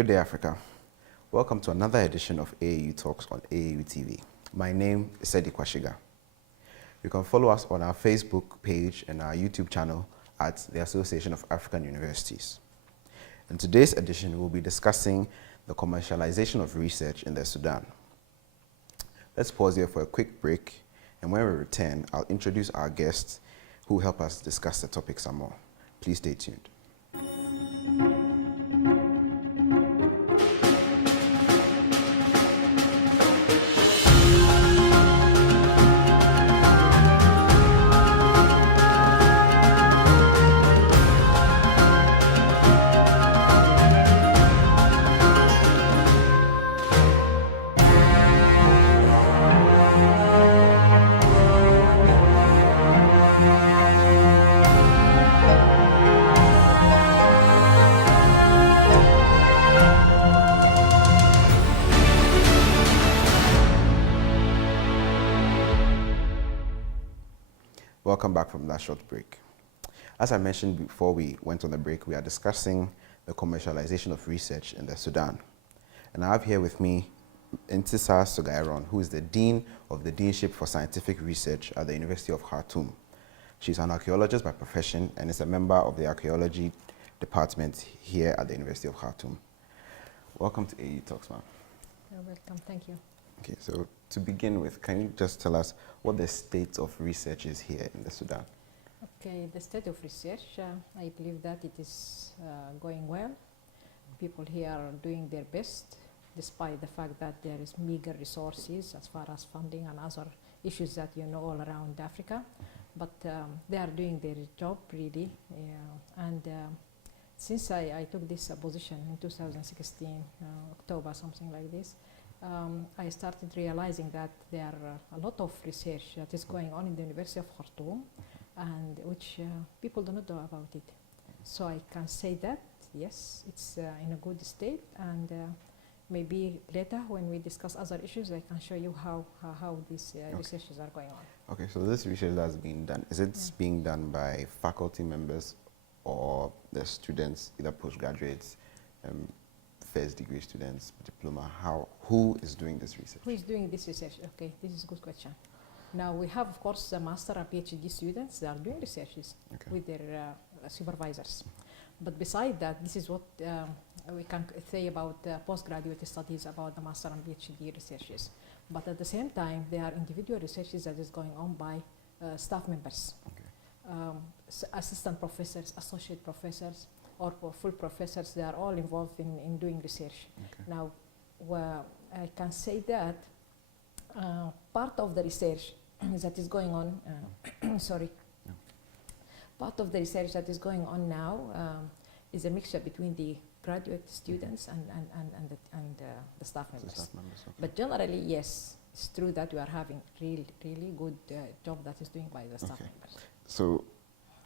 Good day, Africa. Welcome to another edition of AAU Talks on AAU TV. My name is Sedi Quashigah. You can follow us on our Facebook page and our YouTube channel at the Association of African Universities. In today's edition, we'll be discussing the commercialization of research in the Sudan. Let's pause here for a quick break, and when we return, I'll introduce our guests who will help us discuss the topic some more. Please stay tuned. Welcome back from that short break. As I mentioned before we went on the break, we are discussing the commercialization of research in the Sudan. And I have here with me Intisar Soghayroun, who is the Dean of the Deanship for Scientific Research at the University of Khartoum. She's an archaeologist by profession and is a member of the archaeology department here at the University of Khartoum. Welcome to AAU Talks, ma'am. You're welcome, thank you. Okay, so to begin with, can you just tell us what the state of research is here in the Sudan? Okay, the state of research, I believe that it is going well. People here are doing their best, despite the fact that there is meager resources as far as funding and other issues that you know all around Africa. But they are doing their job really. Since I took this position in 2016, October, something like this, I started realizing that there are a lot of research that is going on in the University of Khartoum, and which people do not know about it. So I can say that, yes, it's in a good state, and maybe later when we discuss other issues, I can show you how these researches are going on. Okay, so this research that's being done, is it being done by faculty members or the students, either postgraduates, first degree students, diploma? Who is doing this research? Who is doing this research? Okay, this is a good question. Now we have, of course, master and PhD students that are doing researches with their supervisors. But beside that, this is what we can say about postgraduate studies about the master and PhD researches. But at the same time, there are individual researches that is going on by staff members, assistant professors, associate professors, or full professors. They are all involved in doing research. Now, I can say that part of the research that is going on, part of the research that is going on now is a mixture between the graduate students and the staff members. But generally, yes, it's true that we are having really good job that is doing by the staff members. So,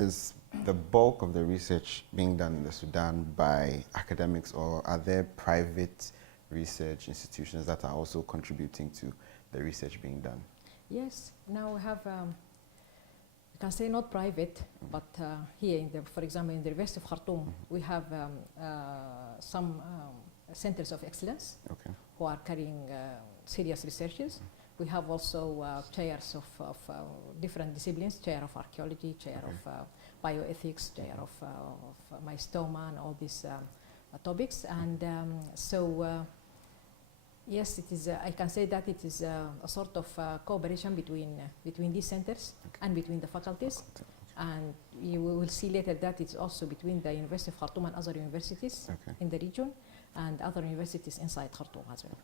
is the bulk of the research being done in the Sudan by academics, or are there private research institutions that are also contributing to the research being done? Yes, now we have, you can say not private, but here, for example, in the University of Khartoum, we have some centers of excellence who are carrying serious researches. We have also chairs of different disciplines, chair of archaeology, chair of bioethics, chair of mystoma, and all these topics. And yes, it is. I can say that it is a sort of cooperation between these centers and between the faculties. And you will see later that it's also between the University of Khartoum and other universities in the region, and other universities inside Khartoum as well.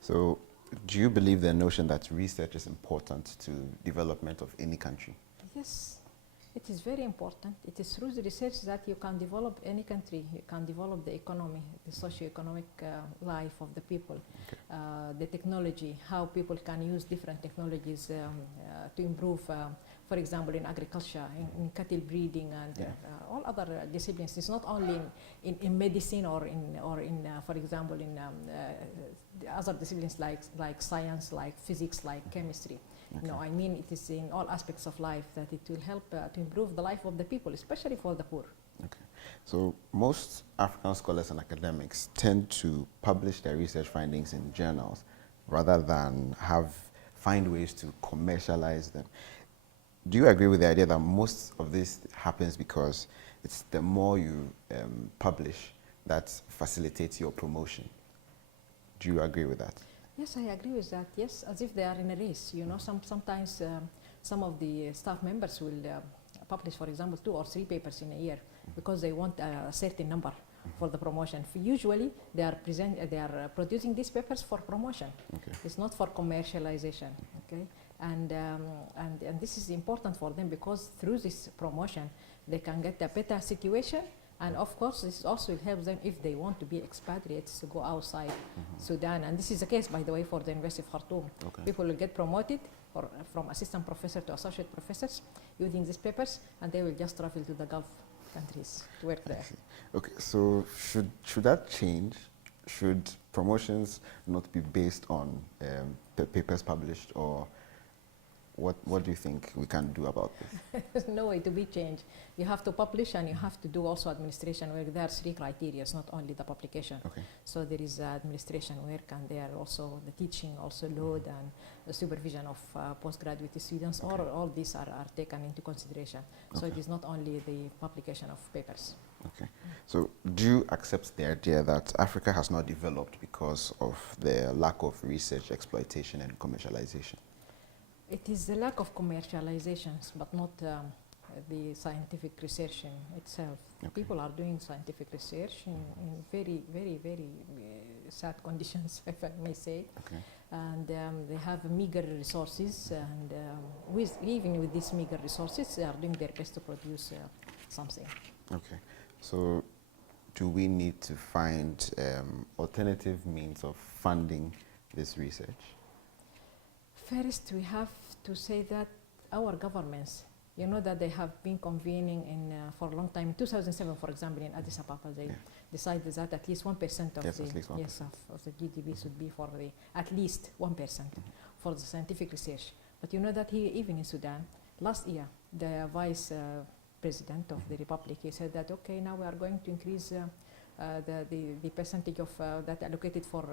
So, do you believe the notion that research is important to development of any country? Yes, it is very important. It is through the research that you can develop any country. You can develop the economy, the socio-economic life of the people, the technology, how people can use different technologies to improve, for example, in agriculture, in cattle breeding, and all other disciplines. It's not only in medicine or in for example, in other disciplines like science, like physics, like chemistry. No, I mean it is in all aspects of life that it will help to improve the life of the people, especially for the poor. So most African scholars and academics tend to publish their research findings in journals rather than find ways to commercialize them. Do you agree with the idea that most of this happens because it's the more you publish that facilitates your promotion? Do you agree with that? Yes, I agree with that. Yes, as if they are in a race. You know, sometimes some of the staff members will publish, for example, 2 or 3 papers in a year because they want a certain number for the promotion. Usually, they are producing these papers for promotion. Okay. It's not for commercialization. Okay, and this is important for them because through this promotion, they can get a better situation. And of course, this also helps them if they want to be expatriates to go outside Sudan. And this is the case, by the way, for the University of Khartoum. Okay. People will get promoted from assistant professor to associate professors using these papers, and they will just travel to the Gulf countries to work there. Okay, so should that change? Should promotions not be based on the papers published, or what do you think we can do about this? There's no way to be changed. You have to publish and you have to do also administration work. There are 3 criteria, not only the publication. Okay. So there is administration work, and there are also the teaching also load and the supervision of postgraduate students. Okay. All these are taken into consideration. So it is not only the publication of papers. Okay. So do you accept the idea that Africa has not developed because of the lack of research, exploitation, and commercialization? It is the lack of commercializations, but not the scientific research in itself. Okay. People are doing scientific research in very, very, very sad conditions, if I may say. Okay. And they have meager resources, and even with these meager resources, they are doing their best to produce something. Okay. So do we need to find alternative means of funding this research? First, we have to say that our governments, you know that they have been convening for a long time. In 2007, for example, in Addis Ababa, they decided that at least 1% of of the GDP should be for at least 1% for the scientific research. But you know that even in Sudan, last year, the vice president of the republic, he said that, okay, now we are going to increase the percentage of that allocated for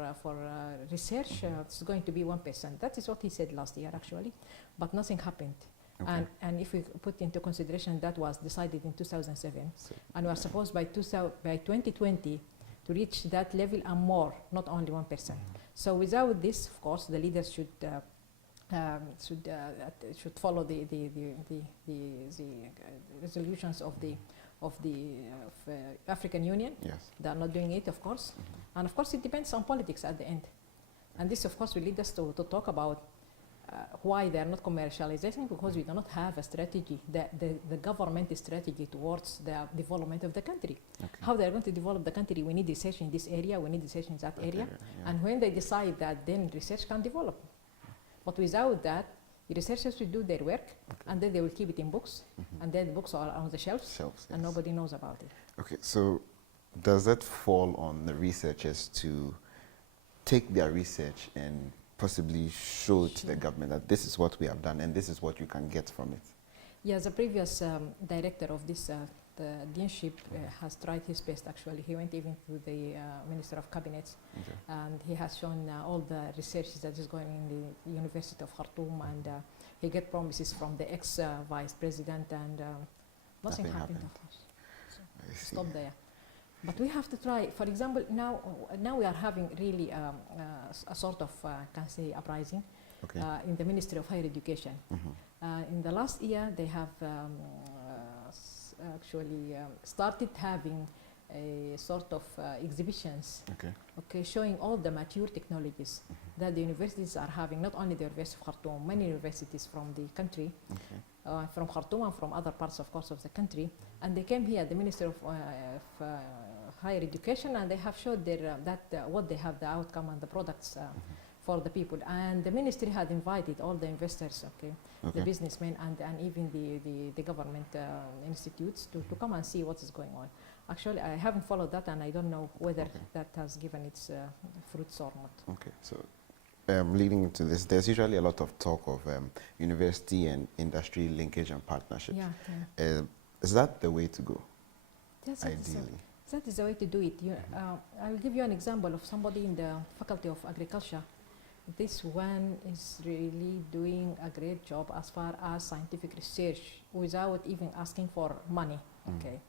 research. It's going to be 1%. That is what he said last year, actually, but nothing happened. Okay. And if we put into consideration that was decided in 2007, and we are supposed by 2020 to reach that level and more, not only 1%. So without this, of course, the leaders should follow the resolutions of the African Union. Yes. They are not doing it, of course. And of course, it depends on politics at the end. And this, of course, will lead us to talk about why they are not commercializing, because we do not have a strategy, the government strategy towards the development of the country. Okay. How they are going to develop the country, we need research in this area, we need research in that area. Yeah. And when they decide that, then research can develop. But without that, the researchers will do their work, and then they will keep it in books, and then the books are on the shelves, and nobody knows about it. Okay, so does that fall on the researchers to take their research and possibly show to the government that this is what we have done and this is what you can get from it? Yes, the previous director of this the Deanship has tried his best, actually. He went even to the Minister of Cabinets, and he has shown all the research that is going in the University of Khartoum, and he get promises from the ex-vice president, and nothing happened, of course. So stop there. But we have to try. For example, now we are having really a sort of, can say, uprising in the Ministry of Higher Education. In the last year, they have actually started having a sort of exhibitions, showing all the mature technologies that the universities are having, not only the University of Khartoum, many universities from the country, from Khartoum and from other parts, of course, of the country. And they came here, the Minister of Higher Education, and they have showed their, what they have, the outcome and the products for the people. And the ministry had invited all the investors, the businessmen, and even the government institutes to come and see what is going on. Actually, I haven't followed that, and I don't know whether that has given its fruits or not. Okay, so leading into this, there's usually a lot of talk of university and industry linkage and partnership. Is that the way to go? ideally? That is the way to do it. I will give you an example of somebody in the Faculty of Agriculture. This one is really doing a great job as far as scientific research without even asking for money. Okay.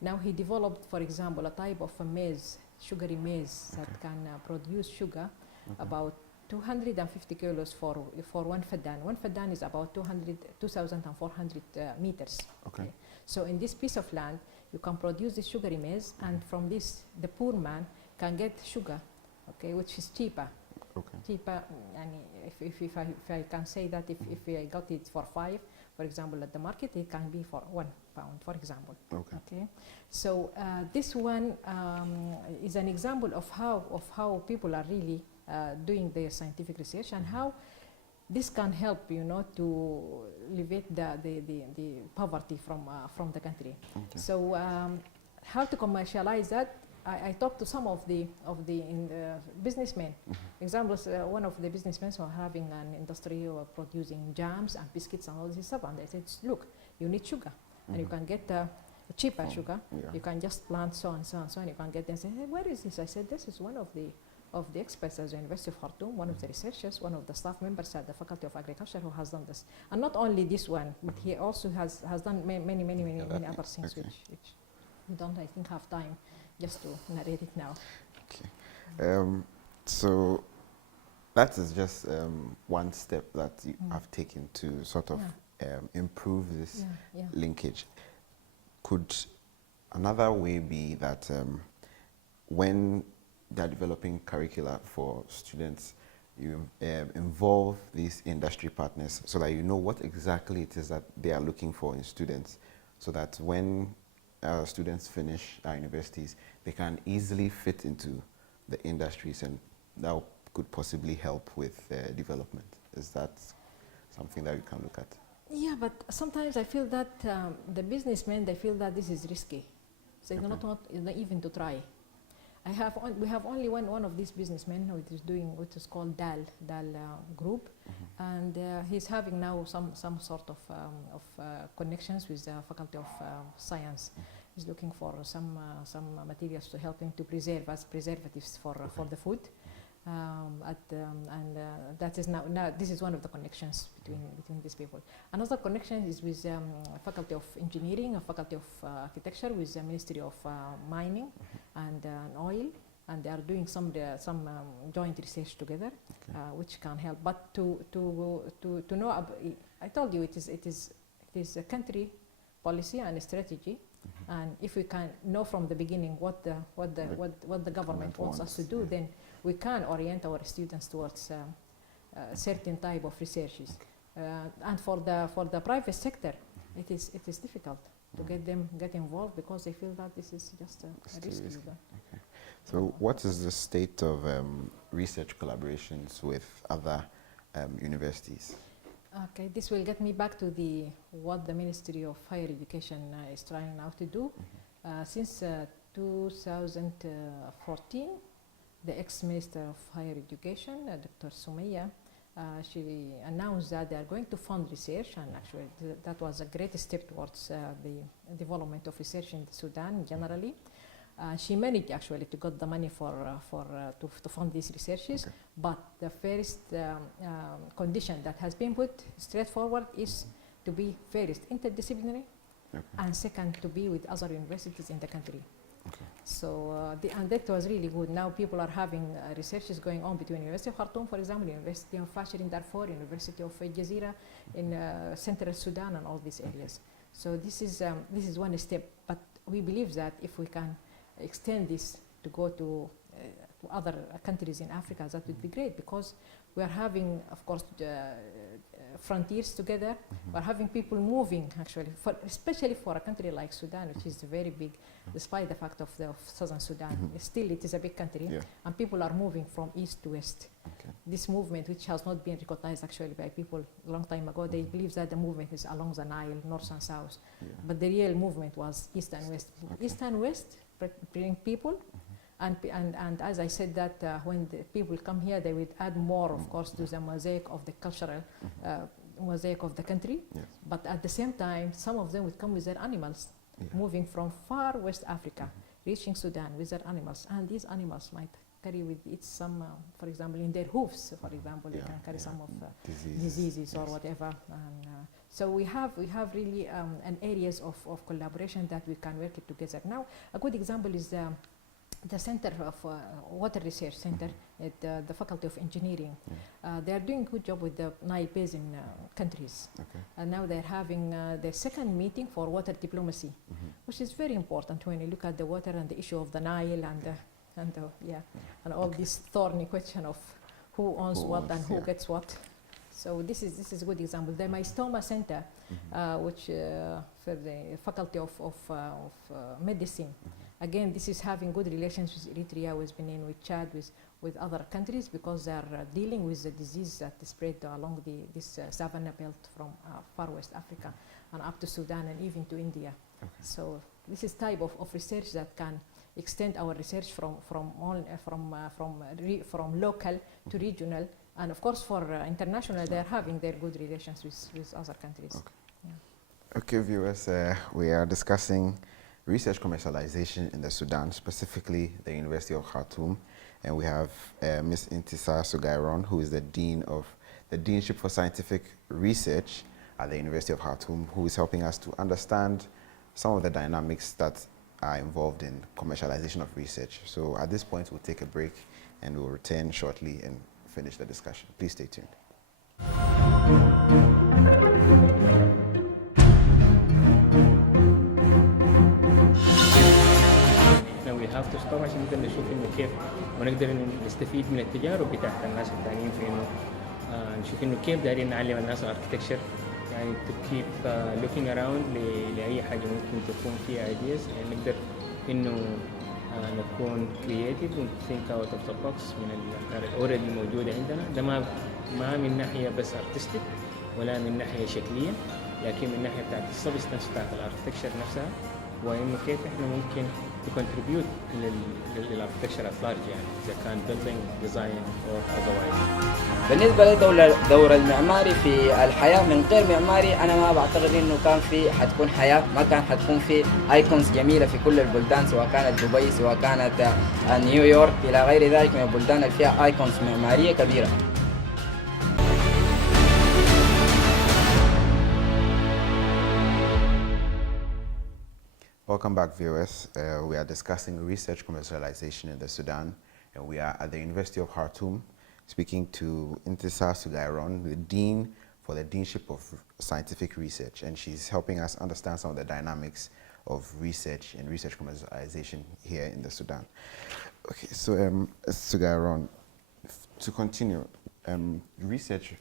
Now he developed, for example, a type of a maize, sugary maize that can produce sugar about 250 kilos for one faddan. One faddan is about 2,400 meters. Okay. So in this piece of land, you can produce this sugary maize, and from this, the poor man can get sugar, okay, which is cheaper. Okay. Cheaper, and if I can say that if I got it for 5, for example, at the market, it can be for £1, for example. Okay. So this one is an example of how people are really doing their scientific research, and how this can help, to alleviate the poverty from the country. Okay. So how to commercialize that? I talked to some of the businessmen. Examples, one of the businessmen who are having an industry of producing jams and biscuits and all this stuff, and they said, look, you need sugar, and you can get cheaper sugar. You can just plant so and so and so, and you can get them. Say, hey, where is this? I said, this is one of the experts at the University of Khartoum, one of the researchers, one of the staff members at the Faculty of Agriculture who has done this. And not only this one, but he also has done many other things, which we don't, I think, have time just to narrate it now. Okay. So that is just one step that you have taken to sort of improve this linkage. Could another way be that when they're developing curricula for students, you involve these industry partners so that you know what exactly it is that they are looking for in students, so that when students finish our universities, they can easily fit into the industries, and that could possibly help with development. Is that something that you can look at? Yeah, but sometimes I feel that the businessmen, they feel that this is risky, so they do not want even to try. We have only one of these businessmen who is doing what is called DAL group, and he's having now some sort of connections with the Faculty of Science. He's looking for some materials to help him to preserve as preservatives for the food, that is now this is one of the connections between these people. Another connection is with Faculty of Engineering, a Faculty of Architecture, with the Ministry of Mining and Oil, and they are doing some joint research together, which can help. But to know, I told you it is a country policy and a strategy. And if we can know from the beginning what the government wants us to do, then we can orient our students towards certain type of researches. And for the private sector, it is difficult to get involved, because they feel that this is just a risk. Okay. So what is the state of research collaborations with other universities? Okay, this will get me back to what the Ministry of Higher Education is trying now to do. Since 2014, the ex-Minister of Higher Education, Dr. Sumaya, she announced that they are going to fund research, and actually that was a great step towards the development of research in Sudan generally. She managed actually to get the money to fund these researches, but the first condition that has been put straightforward is to be first interdisciplinary, and second to be with other universities in the country. So and that was really good. Now people are having researches going on between University of Khartoum, for example, University of Fashir in Darfur, University of Jazeera in Central Sudan, and all these areas. So this is one step, but we believe that if we can extend this to go to other countries in Africa, that would be great, because we are having, of course, frontiers together. We're having people moving, actually, especially for a country like Sudan, which is very big, despite the fact of Southern Sudan. Still, it is a big country, and people are moving from east to west. This movement, which has not been recognized actually by people a long time ago, they believe that the movement is along the Nile, north and south, but the real movement was east and west. East and west bring people, and as I said, that when the people come here, they would add more, of course, to the mosaic of the cultural mosaic of the country. But at the same time, some of them would come with their animals, moving from far West Africa, reaching Sudan with their animals, and these animals might carry with it some, for example, in their hooves, for example, they can carry some of diseases or whatever. And so we have really an areas of collaboration that we can work it together. Now, a good example is the Center of Water Research Center at the Faculty of Engineering. They are doing a good job with the Nile Basin countries. And now they're having their second meeting for water diplomacy, which is very important when you look at the water and the issue of the Nile and all this thorny question of who owns what and who gets what. So this is a good example. The Mystoma Center, which for the Faculty of Medicine. Again, this is having good relations with Eritrea, with Benin, with Chad, with other countries, because they are dealing with the disease that is spread along this savanna belt from far West Africa and up to Sudan and even to India. So this is type of research that can extend our research from local to regional, and of course for international, they are having their good relations with other countries. Okay, viewers, we are discussing research commercialization in the Sudan, specifically the University of Khartoum, and we have Ms. Intisar Soghayroun, who is the Dean of the Deanship for Scientific Research at the University of Khartoum, who is helping us to understand some of the dynamics that are involved in commercialization of research. So at this point, we'll take a break and we'll return shortly and finish the discussion. Please stay tuned. We have to stop عشان نقدر نشوف إنه كيف ونقدر نستفيد من التجارب بتاعت الناس التانيين في إنه نشوف إنه كيف دايرين نعلم الناس architecture، يعني to keep looking around لأي حاجة ممكن تكون فيها ideas، يعني نقدر إنه نكون creative و think out of the box من الأفكار already موجودة عندنا. ده ما من ناحية بس artistic ولا من ناحية شكلية، لكن من ناحية بتاعت substance بتاعت الاركتكشر نفسها، وإنه كيف إحنا ممكن to contribute للاركتكشر at large، يعني إذا كان building design or otherwise. بالنسبة لدور المعماري في الحياة من غير معماري، أنا ما بعتقد إنه كان حتكون حياة، ما كان حتكون في ايكونز جميلة في كل البلدان، سواء كانت دبي سواء كانت نيويورك إلى غير ذلك من البلدان اللي فيها ايكونز معمارية كبيرة. Welcome back, viewers. We are discussing research commercialization in the Sudan, and we are at the University of Khartoum speaking to Intisar Soghayroun, the Dean for the Deanship of Scientific Research, and she's helping us understand some of the dynamics of research and research commercialization here in the Sudan. Okay, so Soghayroun, to continue, research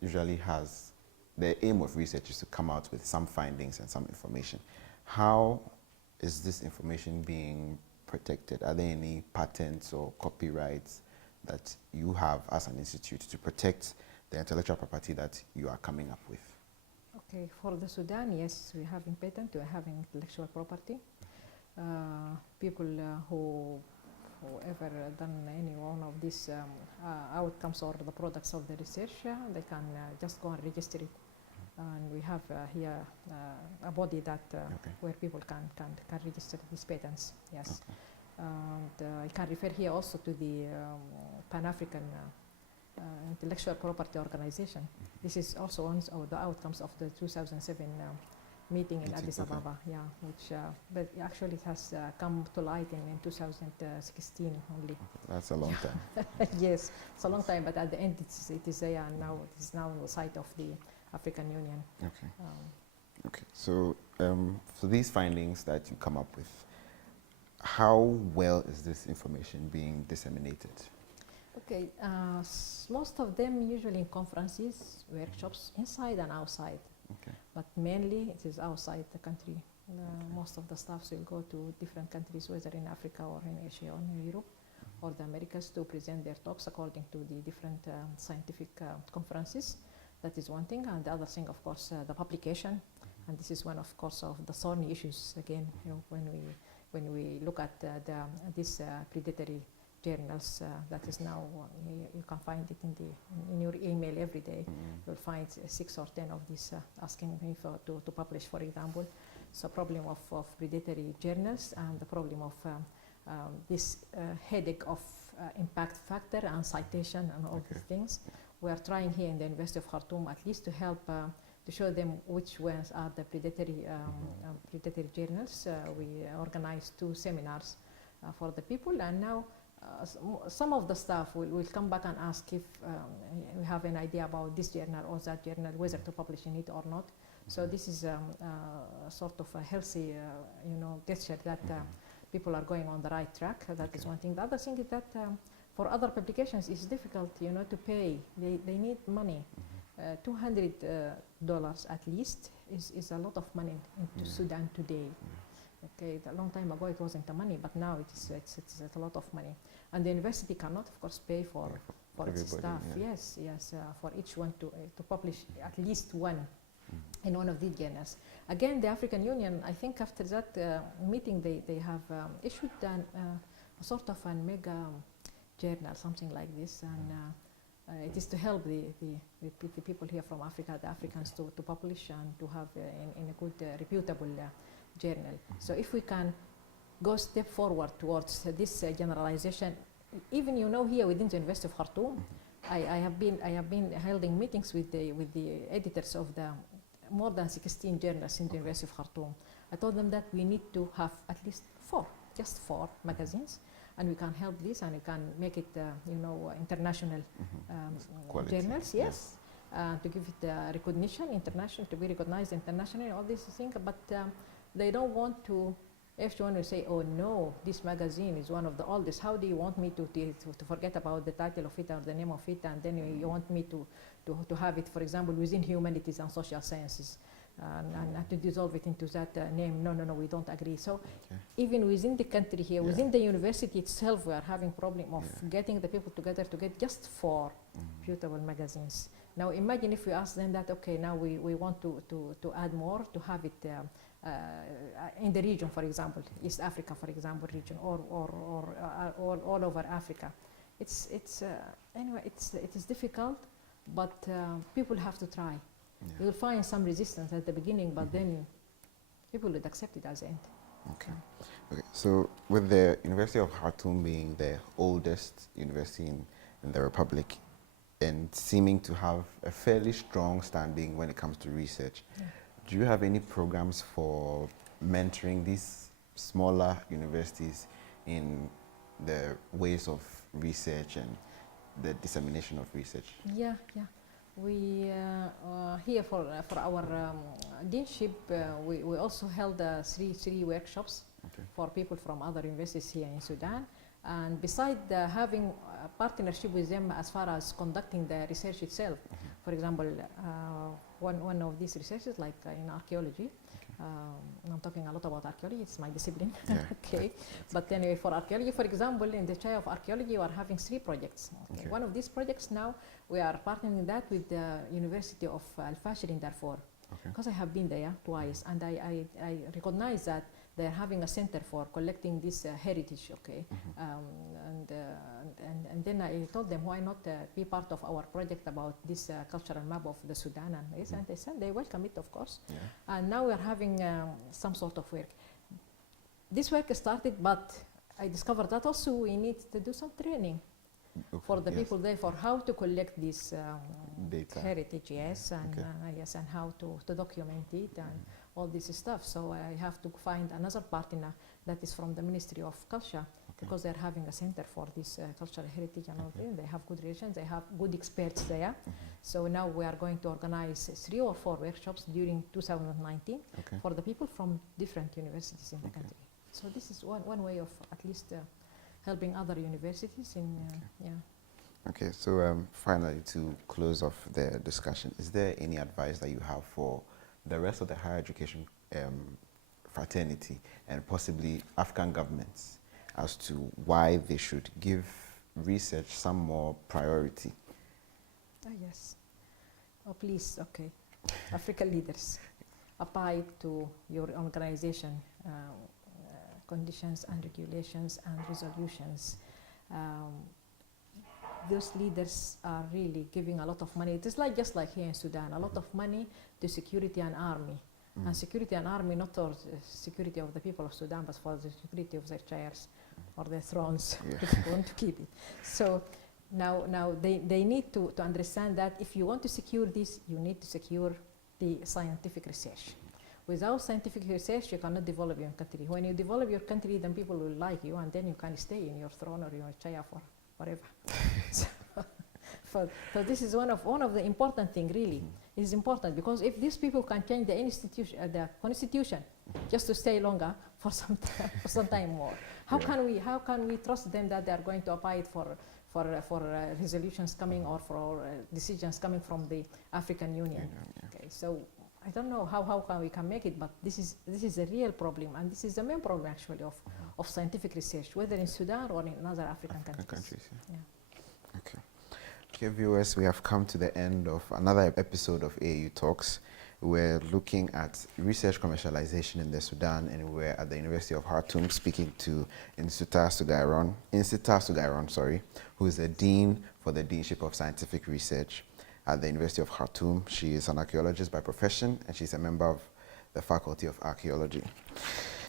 usually has, the aim of research is to come out with some findings and some information. How is this information being protected? Are there any patents or copyrights that you have as an institute to protect the intellectual property that you are coming up with? Okay, for the Sudan, yes, we have patent, we have intellectual property. People who ever done any one of these outcomes or the products of the research, they can just go and register it. And we have here a body that where people can register these patents. Yes, and I can refer here also to the Pan-African Intellectual Property Organization. This is also one of the outcomes of the 2007 meeting in Addis Ababa. Yeah, which but actually it has come to light in 2016 only. That's a long time. Yes, it's a long time, but at the end it is there now. It is now the site of the African Union. Okay. Okay. So, for these findings that you come up with, how well is this information being disseminated? Okay. Most of them usually in conferences, workshops, inside and outside. Okay. But mainly it is outside the country. Most of the staffs will go to different countries, whether in Africa or in Asia or in Europe or the Americas, to present their talks according to the different scientific conferences. That is one thing, and the other thing, of course, the publication, and this is one, of course, of the thorny issues. Again, when we look at these predatory journals, that is now you can find it in your email every day. You'll find 6 or 10 of these asking me to publish, for example. So problem of predatory journals and the problem of this headache of impact factor and citation and all these things. We are trying here in the University of Khartoum at least to help to show them which ones are the predatory journals. We organized 2 seminars for the people, and now some of the staff will come back and ask if we have an idea about this journal or that journal, whether to publish in it or not. So this is sort of a healthy, gesture that people are going on the right track. That is one thing. The other thing is that for other publications, it's difficult, to pay. They need money. $200 at least is a lot of money into Sudan today. Okay, a long time ago it wasn't the money, but now it's a lot of money. And the university cannot, of course, pay for its staff. Yes, for each one to publish at least one in one of these journals. Again, the African Union, I think after that meeting, they have issued a sort of a mega journal, something like this, and it is to help the people here from Africa, the Africans, to publish and to have in a good, reputable journal. So if we can go step forward towards this generalization, even here within the University of Khartoum, I have been holding meetings with the editors of the more than 16 journals in the University of Khartoum. I told them that we need to have at least 4, just 4 magazines, and we can help this and we can make it, international journals. Yes. To give it recognition, international, to be recognized internationally, all these things. But they don't want to. Everyone will say, "Oh no, this magazine is one of the oldest. How do you want me to forget about the title of it or the name of it, and then you want me to have it, for example, within humanities and social sciences, and to dissolve it into that name?" No, we don't agree. So even within the country here, within the university itself, we are having problem of getting the people together to get just 4 reputable magazines. Now imagine if we ask them that, okay, now we want to add more, to have it in the region, for example, East Africa, for example, region, or all over Africa. Anyway, it is difficult, but people have to try. You will find some resistance at the beginning, but then people would accept it as the end. Okay. So with the University of Khartoum being the oldest university in the Republic, and seeming to have a fairly strong standing when it comes to research, do you have any programs for mentoring these smaller universities in the ways of research and the dissemination of research? Yeah. We here for our deanship, we also held 3 workshops for people from other universities here in Sudan. And besides having a partnership with them as far as conducting the research itself, for example, one of these researches, like in archaeology, I'm talking a lot about archaeology, it's my discipline. But anyway, for archaeology, for example, in the chair of archaeology, we are having 3 projects. One of these projects now, we are partnering that with the University of Al-Fashir in Darfur, because I have been there twice, and I recognize that they are having a center for collecting this heritage, and then I told them, why not be part of our project about this cultural map of the Sudan, and they said they welcome it, of course. And now we are having some sort of work. This work started, but I discovered that also we need to do some training for the people there for how to collect this heritage, and how to document it and all this stuff. So I have to find another partner that is from the Ministry of Culture, because they're having a center for this cultural heritage and all that. They have good relations, they have good experts there. So now we are going to organize 3 or 4 workshops during 2019 for the people from different universities in the country. So this is one way of at least helping other universities in, Okay, so finally, to close off the discussion, is there any advice that you have for the rest of the higher education fraternity and possibly African governments as to why they should give research some more priority? Yes. Oh, please, African leaders, apply to your organization conditions and regulations and resolutions. Those leaders are really giving a lot of money. It is just like here in Sudan, a lot of money to security and army. And security and army, not for the security of the people of Sudan, but for the security of their chairs or their thrones, if they want to keep it. So now they need to understand that if you want to secure this, you need to secure the scientific research. Without scientific research, you cannot develop your country. When you develop your country, then people will like you, and then you can stay in your throne or your chair for forever. So this is one of the important things, really. It is important because if these people can change the constitution just to stay longer for some time more, how can we trust them that they are going to abide for resolutions coming or for decisions coming from the African Union? Okay, so I don't know how we can make it, but this is a real problem, and this is the main problem actually of scientific research, whether in Sudan or in other African countries. Okay. Okay, viewers, we have come to the end of another episode of AAU Talks. We're looking at research commercialization in the Sudan, and we're at the University of Khartoum speaking to Intisar Soghayroun, who is the Dean for the Deanship of Scientific Research at the University of Khartoum. She is an archaeologist by profession, and she's a member of the Faculty of Archaeology.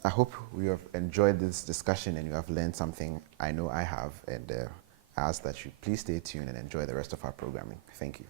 I hope you have enjoyed this discussion and you have learned something. I know I have, and I ask that you please stay tuned and enjoy the rest of our programming. Thank you.